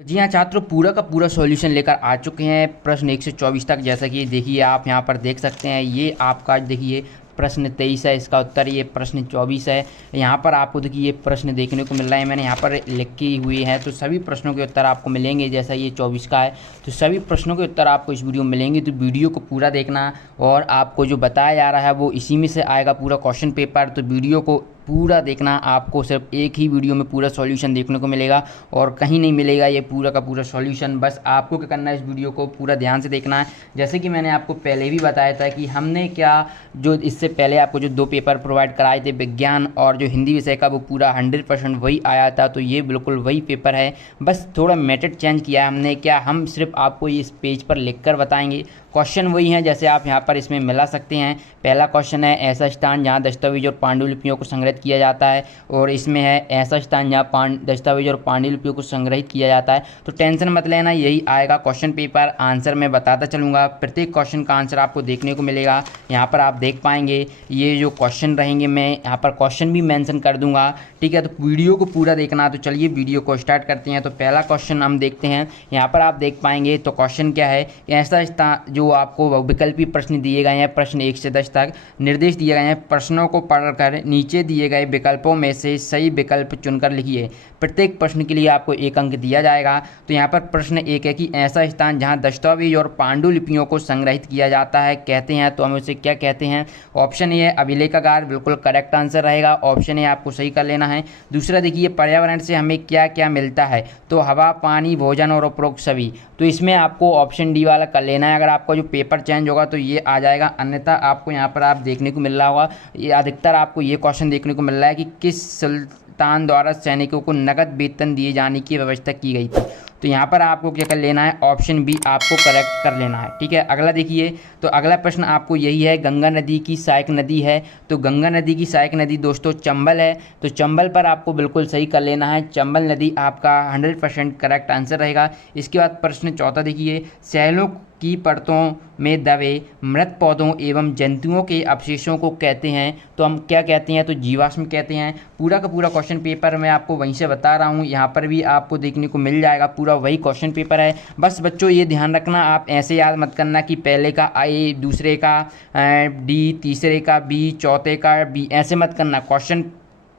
जी हाँ छात्रों, पूरा का पूरा सॉल्यूशन लेकर आ चुके हैं प्रश्न 1 से 24 तक। जैसा कि देखिए आप यहाँ पर देख सकते हैं, ये आपका देखिए प्रश्न 23 है, इसका उत्तर ये प्रश्न 24 है। यहाँ पर आपको देखिए ये प्रश्न देखने को मिल रहा है, मैंने यहाँ पर लिख के हुए हैं, तो सभी प्रश्नों के उत्तर आपको मिलेंगे। जैसा ये 24 का है तो सभी प्रश्नों के उत्तर आपको इस वीडियो में मिलेंगे, तो वीडियो को पूरा देखना। और आपको जो बताया जा रहा है वो इसी में से आएगा पूरा क्वेश्चन पेपर, तो वीडियो को पूरा देखना। आपको सिर्फ एक ही वीडियो में पूरा सॉल्यूशन देखने को मिलेगा और कहीं नहीं मिलेगा ये पूरा का पूरा सॉल्यूशन। बस आपको क्या करना है, इस वीडियो को पूरा ध्यान से देखना है। जैसे कि मैंने आपको पहले भी बताया था कि हमने क्या जो इससे पहले आपको जो 2 पेपर प्रोवाइड कराए थे, विज्ञान और जो हिंदी विषय का, वो पूरा 100% वही आया था। तो ये बिल्कुल वही पेपर है, बस थोड़ा मेथड चेंज किया है हमने। क्या हम सिर्फ आपको इस पेज पर लिख कर बताएंगे, क्वेश्चन वही हैं जैसे आप यहाँ पर इसमें मिला सकते हैं। पहला क्वेश्चन है, ऐसा स्थान जहाँ दस्तावेज और पांडुलिपियों को संग्रहित किया जाता है, और इसमें है ऐसा स्थान जहाँ दस्तावेज और पांडुलिपियों को संग्रहित किया जाता है। तो टेंशन मत लेना, यही आएगा क्वेश्चन पेपर। आंसर मैं बताता चलूँगा, प्रत्येक क्वेश्चन का आंसर आपको देखने को मिलेगा। यहाँ पर आप देख पाएंगे ये जो क्वेश्चन रहेंगे, मैं यहाँ पर क्वेश्चन भी मेंशन कर दूंगा, ठीक है। तो वीडियो को पूरा देखना। तो चलिए वीडियो को स्टार्ट करते हैं। तो पहला क्वेश्चन हम देखते हैं, यहाँ पर आप देख पाएंगे। तो क्वेश्चन क्या है, ऐसा स्थान जो आपको विकल्पी प्रश्न दिए गए हैं, प्रश्न 1 से 10 तक निर्देश दिए गए हैं, प्रश्नों को पढ़कर नीचे दिए गए विकल्पों में से सही विकल्प चुनकर लिखिए। प्रत्येक प्रश्न के लिए आपको 1 अंक दिया जाएगा। तो यहाँ पर प्रश्न 1 है कि ऐसा स्थान जहाँ दस्तावेज और पांडुलिपियों को संग्रहित किया जाता है कहते हैं, तो हम उसे क्या कहते हैं। ऑप्शन ए है अभिलेखागार, बिल्कुल करेक्ट आंसर रहेगा। ऑप्शन ए आपको सही कर लेना है। दूसरा देखिए, पर्यावरण से हमें क्या क्या मिलता है, तो हवा, पानी, भोजन और उपरोक्त सभी। तो इसमें आपको ऑप्शन डी वाला कर लेना है। अगर आपका जो पेपर चेंज होगा तो ये आ जाएगा, अन्यथा आपको यहाँ पर आप देखने को मिल रहा होगा, ये अधिकतर आपको ये क्वेश्चन देखने को मिल रहा है कि किस सुल्तान द्वारा सैनिकों को नगद वेतन दिए जाने की व्यवस्था की गई थी। तो यहाँ पर आपको क्या कर लेना है, ऑप्शन बी आपको करेक्ट कर लेना है, ठीक है। अगला देखिए, तो अगला प्रश्न आपको यही है, गंगा नदी की सहायक नदी है, तो गंगा नदी की सहायक नदी दोस्तों चंबल है। तो चंबल पर आपको बिल्कुल सही कर लेना है, चंबल नदी आपका 100% करेक्ट आंसर रहेगा। इसके बाद प्रश्न चौथा देखिए, सैलों की परतों में दबे मृत पौधों एवं जंतुओं के अवशेषों को कहते हैं, तो हम क्या कहते हैं, तो जीवाश्म कहते हैं। पूरा का पूरा क्वेश्चन पेपर मैं आपको वहीं से बता रहा हूँ, यहाँ पर भी आपको देखने को मिल जाएगा, पूरा वही क्वेश्चन पेपर है। बस बच्चों ये ध्यान रखना, आप ऐसे याद मत करना कि पहले का ए, दूसरे का डी, तीसरे का बी, चौथे का बी, ऐसे मत करना। क्वेश्चन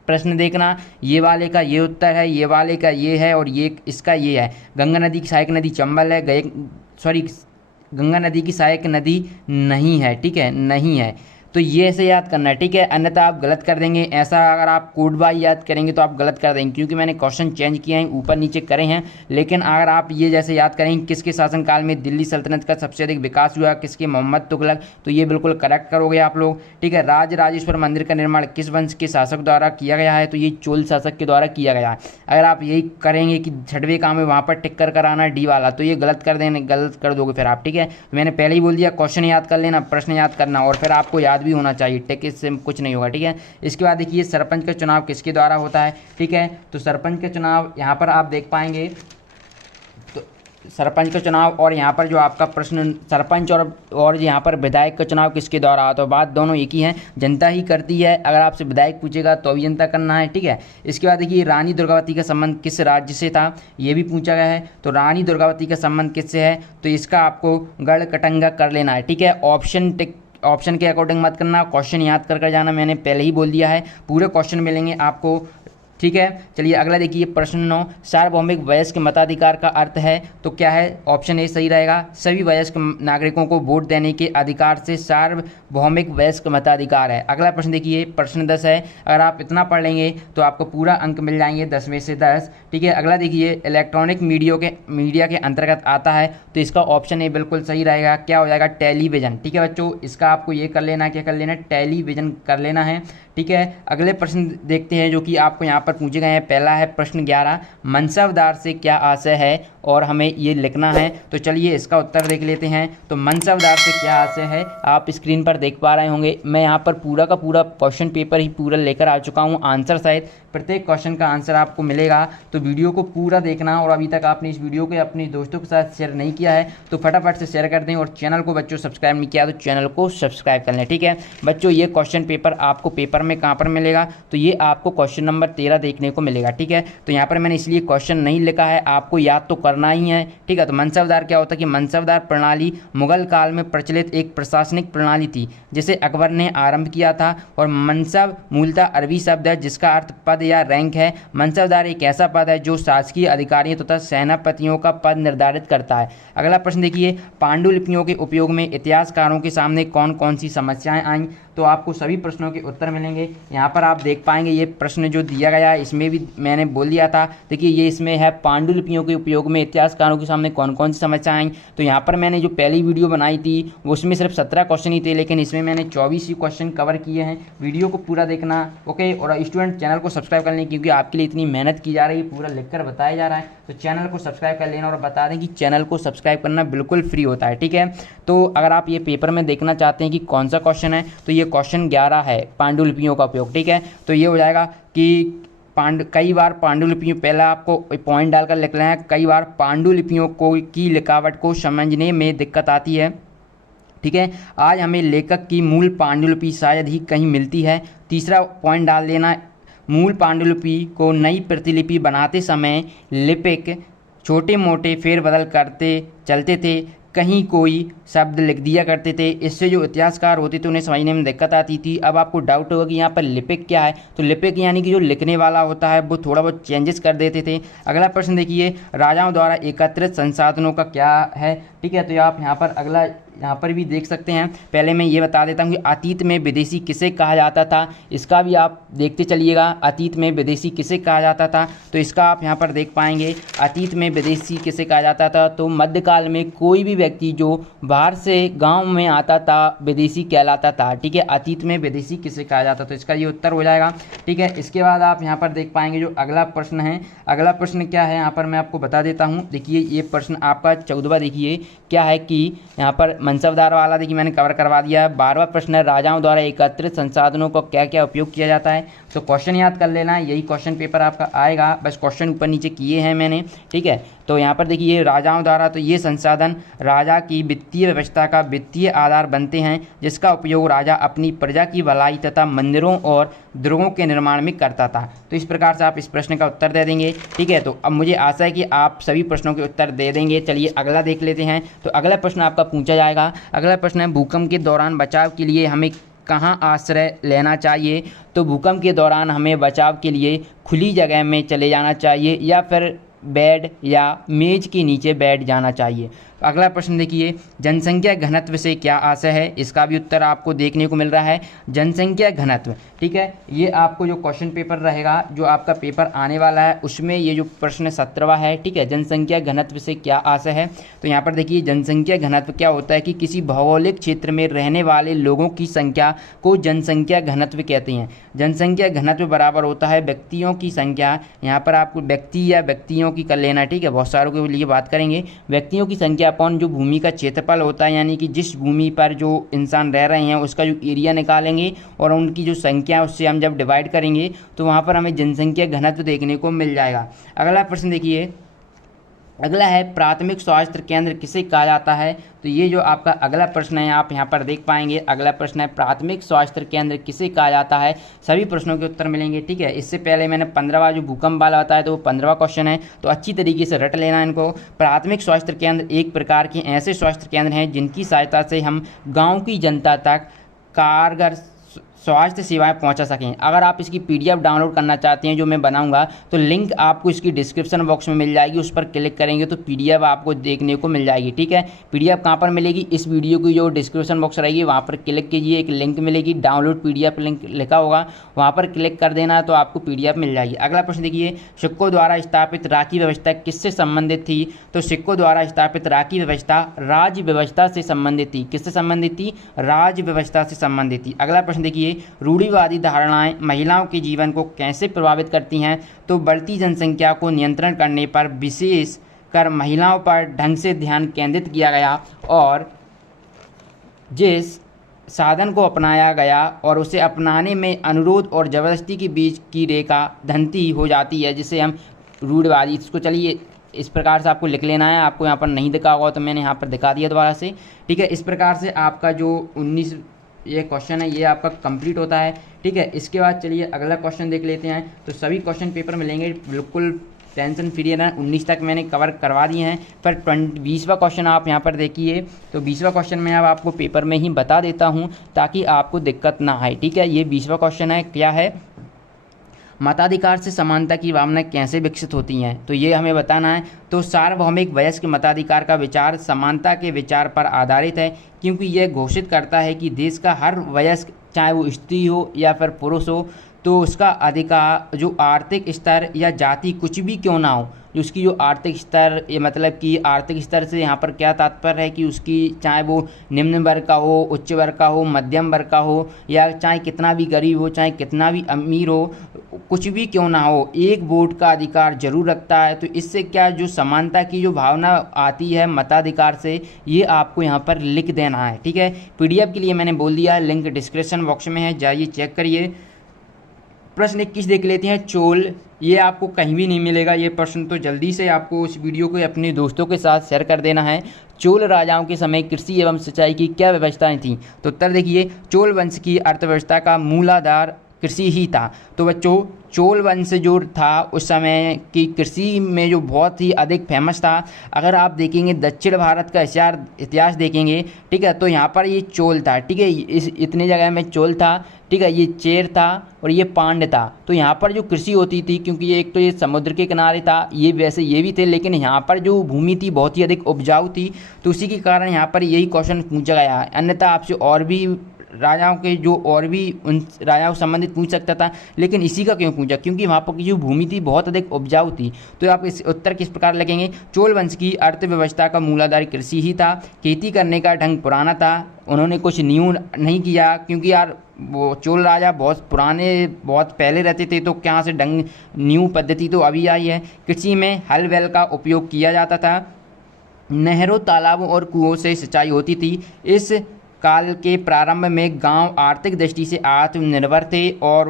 प्रश्न देखना, ये वाले का ये उत्तर है, ये वाले का ये है, और ये इसका ये है। गंगा नदी की सहायक नदी चंबल है, गंगा नदी की सहायक नदी नहीं है, ठीक है, नहीं है। तो ये ऐसे याद करना है, ठीक है, अन्यथा आप गलत कर देंगे। ऐसा अगर आप कोड बाय याद करेंगे तो आप गलत कर देंगे, क्योंकि मैंने क्वेश्चन चेंज किए हैं, ऊपर नीचे करे हैं। लेकिन अगर आप ये जैसे याद करेंगे, किसके शासनकाल में दिल्ली सल्तनत का सबसे अधिक विकास हुआ, किसके, मोहम्मद तुगलक, तो ये बिल्कुल करेक्ट करोगे आप लोग, ठीक है। राज राजेश्वर मंदिर का निर्माण किस वंश के शासक द्वारा किया गया है, तो ये चोल शासक के द्वारा किया गया है। अगर आप यही करेंगे कि 6वें काम है वहाँ पर टिक कर कराना डी वाला, तो ये गलत कर देने, गलत कर दोगे फिर आप, ठीक है। मैंने पहले ही बोल दिया, क्वेश्चन याद कर लेना, प्रश्न याद करना, और फिर आपको याद भी होना चाहिए, टिक इससे कुछ नहीं होगा, ठीक है। इसके बाद देखिए, सरपंच का चुनाव किसके द्वारा होता है, ठीक है। तो सरपंच का चुनाव यहाँ पर आप देख पाएंगे, तो सरपंच का चुनाव, और यहाँ पर जो आपका प्रश्न सरपंच और यहाँ पर विधायक का चुनाव किसके द्वारा आता है, तो बात दोनों एक ही है, जनता ही करती है। अगर आपसे विधायक पूछेगा तो भी जनता करना है, ठीक है। इसके बाद देखिए, रानी दुर्गावती का संबंध किस राज्य से था, ये भी पूछा गया है। तो रानी दुर्गावती का संबंध किससे है, तो इसका आपको गढ़कटंगा कर लेना है, ठीक है। ऑप्शन के अकॉर्डिंग मत करना, क्वेश्चन याद कर जाना, मैंने पहले ही बोल दिया है, पूरे क्वेश्चन मिलेंगे आपको, ठीक है। चलिए अगला देखिए, प्रश्न 9, सार्वभौमिक वयस्क मताधिकार का अर्थ है, तो क्या है, ऑप्शन ए सही रहेगा, सभी वयस्क नागरिकों को वोट देने के अधिकार से सार्वभौमिक वयस्क मताधिकार है। अगला प्रश्न देखिए, प्रश्न 10 है, अगर आप इतना पढ़ लेंगे तो आपको पूरा अंक मिल जाएंगे 10 में से 10, ठीक है। अगला देखिए, इलेक्ट्रॉनिक मीडिया के अंतर्गत आता है, तो इसका ऑप्शन ए बिल्कुल सही रहेगा, क्या हो जाएगा, टेलीविजन, ठीक है बच्चों। इसका आपको ये कर लेना, क्या कर लेना, टेलीविजन कर लेना है, ठीक है। अगले प्रश्न देखते हैं जो कि आपको यहाँ पर पूछे गए हैं। पहला है प्रश्न 11, मनसबदार से क्या आशय है, और हमें ये लिखना है। तो चलिए इसका उत्तर देख लेते हैं। तो मनसबदार से क्या आशय है, आप स्क्रीन पर देख पा रहे होंगे, मैं यहाँ पर पूरा का पूरा क्वेश्चन पेपर ही पूरा लेकर आ चुका हूँ, आंसर सहित प्रत्येक क्वेश्चन का आंसर आपको मिलेगा। तो वीडियो को पूरा देखना, और अभी तक आपने इस वीडियो को अपने दोस्तों के साथ शेयर नहीं किया है तो फटाफट से शेयर कर दें, और चैनल को बच्चों सब्सक्राइब नहीं किया तो चैनल को सब्सक्राइब कर लें, ठीक है बच्चों। ये क्वेश्चन पेपर आपको पेपर में कहाँ पर मिलेगा, तो ये आपको क्वेश्चन नंबर 13 वगैरह देखने को मिलेगा। ठीक है, तो यहाँ पर मैंने इसलिए क्वेश्चन नहीं लिखा है, आपको याद तो करना ही है। ठीक है, तो मनसबदार क्या होता है कि मनसबदार प्रणाली मुगल काल में प्रचलित एक प्रशासनिक प्रणाली थी जिसे अकबर ने आरंभ किया था। और मनसब मूलतः अरबी शब्द है जिसका अर्थ पद या रैंक है। मनसबदार एक ऐसा पद है जो शासकीय अधिकारियों तथा सेनापतियों का पद निर्धारित करता है। अगला प्रश्न देखिए, पांडुलिपियों के उपयोग में इतिहासकारों के सामने कौन कौन सी समस्याएं आईं। तो आपको सभी प्रश्नों के उत्तर मिलेंगे। यहाँ पर आप देख पाएंगे ये प्रश्न जो दिया गया है इसमें भी मैंने बोल दिया था। देखिए ये इसमें है पांडुलिपियों के उपयोग में इतिहासकारों के सामने कौन कौन सी समस्याएं आईं। तो यहाँ पर मैंने जो पहली वीडियो बनाई थी वो उसमें सिर्फ 17 क्वेश्चन ही थे, लेकिन इसमें मैंने 24 ही क्वेश्चन कवर किए हैं। वीडियो को पूरा देखना, ओके। और स्टूडेंट चैनल को सब्सक्राइब कर लें क्योंकि आपके लिए इतनी मेहनत की जा रही है, पूरा लिख कर बताया जा रहा है। तो चैनल को सब्सक्राइब कर लेना और बता दें कि चैनल को सब्सक्राइब करना बिल्कुल फ्री होता है। ठीक है, तो अगर आप ये पेपर में देखना चाहते हैं कि कौन सा क्वेश्चन है तो ये क्वेश्चन 11 है, पांडुलिपियों का उपयोग। ठीक है, तो ये हो जाएगा कि कई बार पांडुलिपियों, पहला आपको पॉइंट डालकर लिख लेना है, कई बार पांडुलिपियों को की लिखावट को समझने में दिक्कत आती है। ठीक है, आज हमें लेखक की मूल पांडुलिपि शायद ही कहीं मिलती है। तीसरा पॉइंट डाल देना, मूल पांडुलिपि को नई प्रतिलिपि बनाते समय लिपिक छोटे मोटे फेरबदल करते चलते थे, कहीं कोई शब्द लिख दिया करते थे। इससे जो इतिहासकार होते थे उन्हें समझने में दिक्कत आती थी। अब आपको डाउट होगा कि यहाँ पर लिपिक क्या है, तो लिपिक यानी कि जो लिखने वाला होता है वो थोड़ा बहुत चेंजेस कर देते थे। अगला प्रश्न देखिए, राजाओं द्वारा एकत्रित संसाधनों का क्या है। ठीक है, तो आप यहाँ पर अगला यहाँ पर भी देख सकते हैं। पहले मैं ये बता देता हूँ कि अतीत में विदेशी किसे कहा जाता था, इसका भी आप देखते चलिएगा। अतीत में विदेशी किसे कहा जाता था, तो इसका आप यहाँ पर देख पाएंगे। अतीत में विदेशी किसे कहा जाता था, तो मध्यकाल में कोई भी व्यक्ति जो बाहर से गांव में आता था विदेशी कहलाता था। ठीक है, अतीत में विदेशी किसे कहा जाता था, तो इसका ये उत्तर हो जाएगा। ठीक है, इसके बाद आप यहाँ पर देख पाएंगे जो अगला प्रश्न है। अगला प्रश्न क्या है यहाँ पर मैं आपको बता देता हूँ। देखिए ये प्रश्न आपका 14वां देखिए क्या है कि यहाँ पर मनसबदार वाला देखिए मैंने कवर करवा दिया है। 12वां प्रश्न है, राजाओं द्वारा एकत्रित संसाधनों को क्या क्या उपयोग किया जाता है। तो क्वेश्चन याद कर लेना है, यही क्वेश्चन पेपर आपका आएगा, बस क्वेश्चन ऊपर नीचे किए हैं मैंने। ठीक है, तो यहाँ पर देखिए राजाओं द्वारा, तो ये संसाधन राजा की वित्तीय व्यवस्था का वित्तीय आधार बनते हैं जिसका उपयोग राजा अपनी प्रजा की भलाई तथा मंदिरों और दुर्गों के निर्माण में करता था। तो इस प्रकार से आप इस प्रश्न का उत्तर दे देंगे। ठीक है, तो अब मुझे आशा है कि आप सभी प्रश्नों के उत्तर दे देंगे। चलिए अगला देख लेते हैं। तो अगला प्रश्न आपका पूछा जाएगा। अगला प्रश्न है, भूकंप के दौरान बचाव के लिए हमें कहाँ आश्रय लेना चाहिए। तो भूकंप के दौरान हमें बचाव के लिए खुली जगह में चले जाना चाहिए या फिर बेड या मेज के नीचे बैठ जाना चाहिए। अगला प्रश्न देखिए, जनसंख्या घनत्व से क्या आशय है। इसका भी उत्तर आपको देखने को मिल रहा है, जनसंख्या घनत्व। ठीक है, ये आपको जो क्वेश्चन पेपर रहेगा, जो आपका पेपर आने वाला है, उसमें ये जो प्रश्न 17वां है। ठीक है, जनसंख्या घनत्व से क्या आशय है। तो यहाँ पर देखिए जनसंख्या घनत्व क्या होता है कि किसी भौगोलिक क्षेत्र में रहने वाले लोगों की संख्या को जनसंख्या घनत्व कहते हैं। जनसंख्या घनत्व बराबर होता है व्यक्तियों की संख्या, यहाँ पर आपको व्यक्ति या व्यक्तियों की कर लेना। ठीक है, बहुत सारों के लिए बात करेंगे, व्यक्तियों की संख्या अपॉन जो भूमि का क्षेत्रफल होता है, यानी कि जिस भूमि पर जो इंसान रह रहे हैं उसका जो एरिया निकालेंगे और उनकी जो संख्या उससे हम जब डिवाइड करेंगे तो वहाँ पर हमें जनसंख्या घनत्व देखने को मिल जाएगा। अगला प्रश्न देखिए, अगला है प्राथमिक स्वास्थ्य केंद्र किसे कहा जाता है। तो ये जो आपका अगला प्रश्न है आप यहाँ पर देख पाएंगे। अगला प्रश्न है, प्राथमिक स्वास्थ्य केंद्र किसे कहा जाता है। सभी प्रश्नों के उत्तर मिलेंगे। ठीक है, इससे पहले मैंने 15वां जो भूकंप वाला बताया तो वो 15वां क्वेश्चन है, तो अच्छी तरीके से रट लेना इनको। प्राथमिक स्वास्थ्य केंद्र एक प्रकार के ऐसे स्वास्थ्य केंद्र हैं जिनकी सहायता से हम गाँव की जनता तक कारगर स्वास्थ्य सेवाएं पहुंचा सकें। अगर आप इसकी पीडीएफ डाउनलोड करना चाहते हैं जो मैं बनाऊंगा तो लिंक आपको इसकी डिस्क्रिप्शन बॉक्स में मिल जाएगी, उस पर क्लिक करेंगे तो पीडीएफ आपको देखने को मिल जाएगी। ठीक है, पीडीएफ कहां पर मिलेगी, इस वीडियो की जो डिस्क्रिप्शन बॉक्स रहेगी वहां पर क्लिक कीजिए, एक लिंक मिलेगी, डाउनलोड पीडीएफ लिंक लिखा होगा, वहां पर क्लिक कर देना तो आपको पीडीएफ मिल जाएगी। अगला प्रश्न देखिए, सिक्कों द्वारा स्थापित राखी व्यवस्था किससे संबंधित थी। तो सिक्कों द्वारा स्थापित राखी व्यवस्था राज्य व्यवस्था से संबंधित थी। किससे संबंधित थी, राज्य व्यवस्था से संबंधित थी। अगला प्रश्न देखिए, रूढ़िवादी धारणाएं महिलाओं के जीवन को कैसे प्रभावित करती हैं। तो बढ़ती जनसंख्या को नियंत्रण करने पर विशेष कर महिलाओं पर ढंग से ध्यान केंद्रित किया गया और जिस साधन को अपनाया गया और उसे अपनाने में अनुरोध और जबरदस्ती के बीच की रेखा धंती हो जाती है, जिसे हम रूढ़िवादी, इसको चलिए इस प्रकार से आपको लिख लेना है। आपको यहाँ पर नहीं दिखा होगा तो मैंने यहाँ पर दिखा दिया दोबारा से। ठीक है, इस प्रकार से आपका जो ये क्वेश्चन है ये आपका कंप्लीट होता है। ठीक है, इसके बाद चलिए अगला क्वेश्चन देख लेते हैं। तो सभी क्वेश्चन पेपर मिलेंगे, बिल्कुल टेंशन फ्री है ना। 19 तक मैंने कवर करवा दिए हैं, पर 20वां क्वेश्चन आप यहाँ पर देखिए। तो 20वां क्वेश्चन मैं अब आपको पेपर में ही बता देता हूँ ताकि आपको दिक्कत ना आए। ठीक है, ये 20वां क्वेश्चन है, क्या है, मताधिकार से समानता की भावना कैसे विकसित होती हैं, तो ये हमें बताना है। तो सार्वभौमिक वयस्क मताधिकार का विचार समानता के विचार पर आधारित है, क्योंकि यह घोषित करता है कि देश का हर वयस्क, चाहे वो स्त्री हो या फिर पुरुष हो, तो उसका अधिकार, जो आर्थिक स्तर या जाति कुछ भी क्यों ना हो, उसकी जो आर्थिक स्तर, ये मतलब कि आर्थिक स्तर से यहाँ पर क्या तात्पर्य है कि उसकी चाहे वो निम्न वर्ग का हो, उच्च वर्ग का हो, मध्यम वर्ग का हो, या चाहे कितना भी गरीब हो, चाहे कितना भी अमीर हो, कुछ भी क्यों ना हो, एक वोट का अधिकार जरूर रखता है। तो इससे क्या जो समानता की जो भावना आती है मताधिकार से, ये आपको यहाँ पर लिख देना है। ठीक है, PDF के लिए मैंने बोल दिया, लिंक डिस्क्रिप्शन बॉक्स में है, जाइए चेक करिए। प्रश्न 21 देख लेते हैं, चोल। ये आपको कहीं भी नहीं मिलेगा ये प्रश्न, तो जल्दी से आपको इस वीडियो को अपने दोस्तों के साथ शेयर कर देना है। चोल राजाओं के समय कृषि एवं सिंचाई की क्या व्यवस्थाएं थीं, तो उत्तर देखिए, चोल वंश की अर्थव्यवस्था का मूलाधार कृषि ही था। तो बच्चों, चोल वंश जो था उस समय की कृषि में जो बहुत ही अधिक फेमस था। अगर आप देखेंगे दक्षिण भारत का इतिहास देखेंगे, ठीक है, तो यहाँ पर ये चोल था। ठीक है, इस इतनी जगह में चोल था। ठीक है, ये चेर था और ये पांड्य था। तो यहाँ पर जो कृषि होती थी, क्योंकि एक तो ये समुद्र के किनारे था, ये वैसे ये भी थे, लेकिन यहाँ पर जो भूमि थी बहुत ही अधिक उपजाऊ थी, तो उसी के कारण यहाँ पर यही क्वेश्चन पूछा गया है। अन्यथा आपसे और भी राजाओं के जो और भी उन राजाओं से संबंधित पूछ सकता था, लेकिन इसी का क्यों पूछा, क्योंकि वहाँ पर की जो भूमि थी बहुत अधिक उपजाऊ थी। तो आप इस उत्तर किस प्रकार लगेंगे, चोल वंश की अर्थव्यवस्था का मूलाधार कृषि ही था। खेती करने का ढंग पुराना था, उन्होंने कुछ न्यू नहीं किया, क्योंकि यार वो चोल राजा बहुत पुराने, बहुत पहले रहते थे, तो क्या से ढंग न्यू पद्धति तो अभी आई है। कृषि में हल बैल का उपयोग किया जाता था। नहरों, तालाबों और कुओं से सिंचाई होती थी। इस काल के प्रारंभ में गांव आर्थिक दृष्टि से आत्मनिर्भर थे और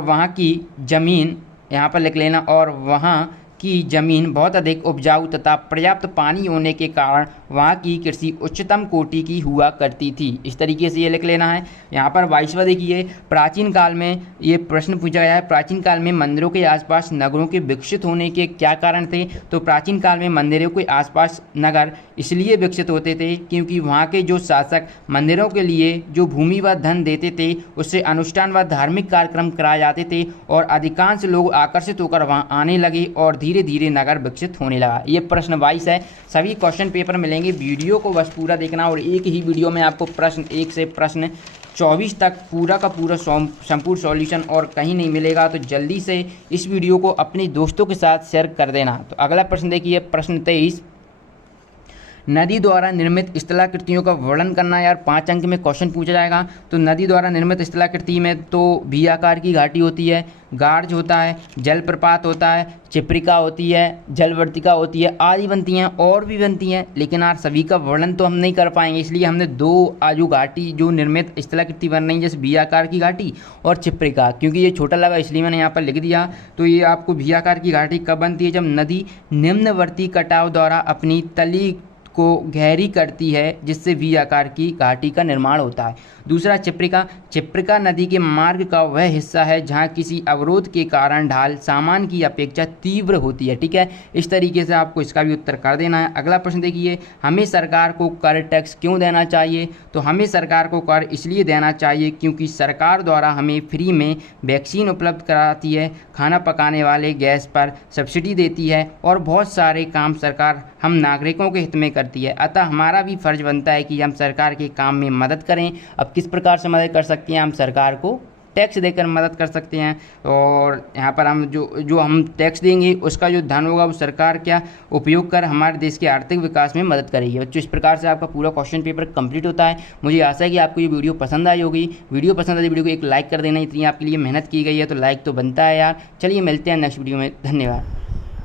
वहाँ की ज़मीन, यहाँ पर लिख लेना, और वहाँ की ज़मीन बहुत अधिक उपजाऊ तथा पर्याप्त पानी होने के कारण वहाँ की कृषि उच्चतम कोटि की हुआ करती थी। इस तरीके से ये लिख लेना है। यहाँ पर 22वां देखिए, प्राचीन काल में ये प्रश्न पूछा गया है, प्राचीन काल में मंदिरों के आसपास नगरों के विकसित होने के क्या कारण थे, तो प्राचीन काल में मंदिरों के आसपास नगर इसलिए विकसित होते थे क्योंकि वहाँ के जो शासक मंदिरों के लिए जो भूमि व धन देते थे, उससे अनुष्ठान व धार्मिक कार्यक्रम कराए जाते थे और अधिकांश लोग आकर्षित होकर वहाँ आने लगे और धीरे धीरे नगर विकसित होने लगा। ये प्रश्न 22 है। सभी क्वेश्चन पेपर मिलेंगे, वीडियो को बस पूरा देखना, और एक ही वीडियो में आपको प्रश्न 1 से प्रश्न 24 तक पूरा का पूरा संपूर्ण सॉल्यूशन और कहीं नहीं मिलेगा। तो जल्दी से इस वीडियो को अपने दोस्तों के साथ शेयर कर देना। तो अगला प्रश्न देखिए, प्रश्न 23, नदी द्वारा निर्मित स्थलाकृतियों का वर्णन करना। यार 5 अंक में क्वेश्चन पूछा जाएगा। तो नदी द्वारा निर्मित स्थलाकृति में तो V आकार की घाटी होती है, गार्ज होता है, जलप्रपात होता है, चिप्रिका होती है, जलवर्तिका होती है, आदि बनती हैं, और भी बनती हैं, लेकिन यार सभी का वर्णन तो हम नहीं कर पाएंगे, इसलिए हमने 2 जो घाटी जो निर्मित स्थलाकृति बन रही है, जैसे V आकार की घाटी और चिप्रिका, क्योंकि ये छोटा लगा इसलिए मैंने यहाँ पर लिख दिया। तो ये आपको V आकार की घाटी कब बनती है, जब नदी निम्नवर्ती कटाव द्वारा अपनी तली को गहरी करती है, जिससे V आकार की घाटी का निर्माण होता है। दूसरा, चिप्रिका नदी के मार्ग का वह हिस्सा है जहाँ किसी अवरोध के कारण ढाल सामान्य की अपेक्षा तीव्र होती है। ठीक है, इस तरीके से आपको इसका भी उत्तर कर देना है। अगला प्रश्न देखिए, हमें सरकार को कर टैक्स क्यों देना चाहिए, तो हमें सरकार को कर इसलिए देना चाहिए क्योंकि सरकार द्वारा हमें फ्री में वैक्सीन उपलब्ध कराती है, खाना पकाने वाले गैस पर सब्सिडी देती है और बहुत सारे काम सरकार हम नागरिकों के हित में करती है। अतः हमारा भी फर्ज बनता है कि हम सरकार के काम में मदद करें। अब किस प्रकार से मदद कर सकते हैं, हम सरकार को टैक्स देकर मदद कर सकते हैं, और यहाँ पर हम जो हम टैक्स देंगे उसका जो धन होगा वो सरकार क्या उपयोग कर हमारे देश के आर्थिक विकास में मदद करेगी। बच्चों, इस प्रकार से आपका पूरा क्वेश्चन पेपर कंप्लीट होता है। मुझे आशा है कि आपको ये वीडियो पसंद आई होगी। वीडियो पसंद आई वीडियो को एक लाइक कर देना, इतनी आपके लिए मेहनत की गई है तो लाइक तो बनता है यार। चलिए मिलते हैं नेक्स्ट वीडियो में, धन्यवाद।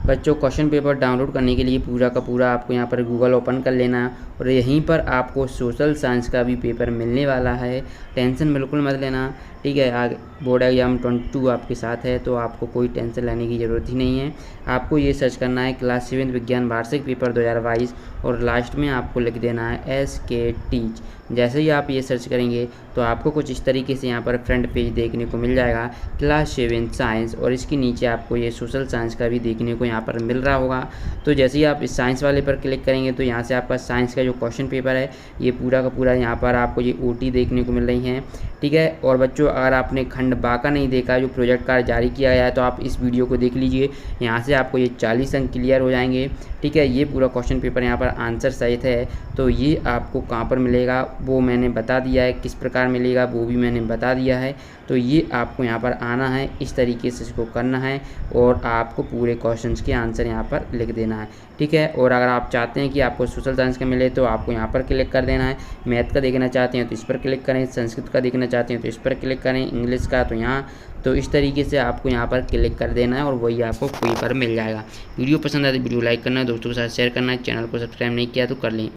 बच्चों, क्वेश्चन पेपर डाउनलोड करने के लिए पूरा का पूरा आपको यहाँ पर गूगल ओपन कर लेना है और यहीं पर आपको सोशल साइंस का भी पेपर मिलने वाला है। टेंशन बिल्कुल मत लेना, ठीक है। आगे बोर्ड एग्जाम 22 आपके साथ है, तो आपको कोई टेंशन लेने की ज़रूरत ही नहीं है। आपको ये सर्च करना है क्लास 7 विज्ञान वार्षिक पेपर 2022 और लास्ट में आपको लिख देना है SK टीच। जैसे ही आप ये सर्च करेंगे तो आपको कुछ इस तरीके से यहाँ पर फ्रंट पेज देखने को मिल जाएगा क्लास 7 साइंस, और इसके नीचे आपको ये सोशल साइंस का भी देखने को यहाँ पर मिल रहा होगा। तो जैसे ही आप इस साइंस वाले पर क्लिक करेंगे तो यहाँ से आपका साइंस का जो क्वेश्चन पेपर है ये पूरा का पूरा यहाँ पर आपको ये OT देखने को मिल रही हैं, ठीक है। और बच्चों, अगर आपने खंड बा का नहीं देखा जो प्रोजेक्ट कार्ड जारी किया गया है तो आप इस वीडियो को देख लीजिए, यहाँ से आपको ये 40 अंक क्लियर हो जाएंगे, ठीक है। ये पूरा क्वेश्चन पेपर यहाँ पर आंसर सहित है, तो ये आपको कहाँ पर मिलेगा वो मैंने बता दिया है, किस प्रकार मिलेगा वो भी मैंने बता दिया है। तो ये आपको यहाँ पर आना है, इस तरीके से इसको करना है और आपको पूरे क्वेश्चंस के आंसर यहाँ पर लिख देना है, ठीक है। और अगर आप चाहते हैं कि आपको सोशल साइंस का मिले तो आपको यहाँ पर क्लिक कर देना है। मैथ का देखना चाहते हैं तो इस पर क्लिक करें, संस्कृत का देखना चाहते हैं तो इस पर क्लिक करें, इंग्लिश का तो यहाँ, तो इस तरीके से आपको यहाँ पर क्लिक कर देना है और वही आपको पेपर मिल जाएगा। वीडियो पसंद आए तो वीडियो लाइक करना है, दोस्तों के साथ शेयर करना है, चैनल को सब्सक्राइब नहीं किया तो कर लें।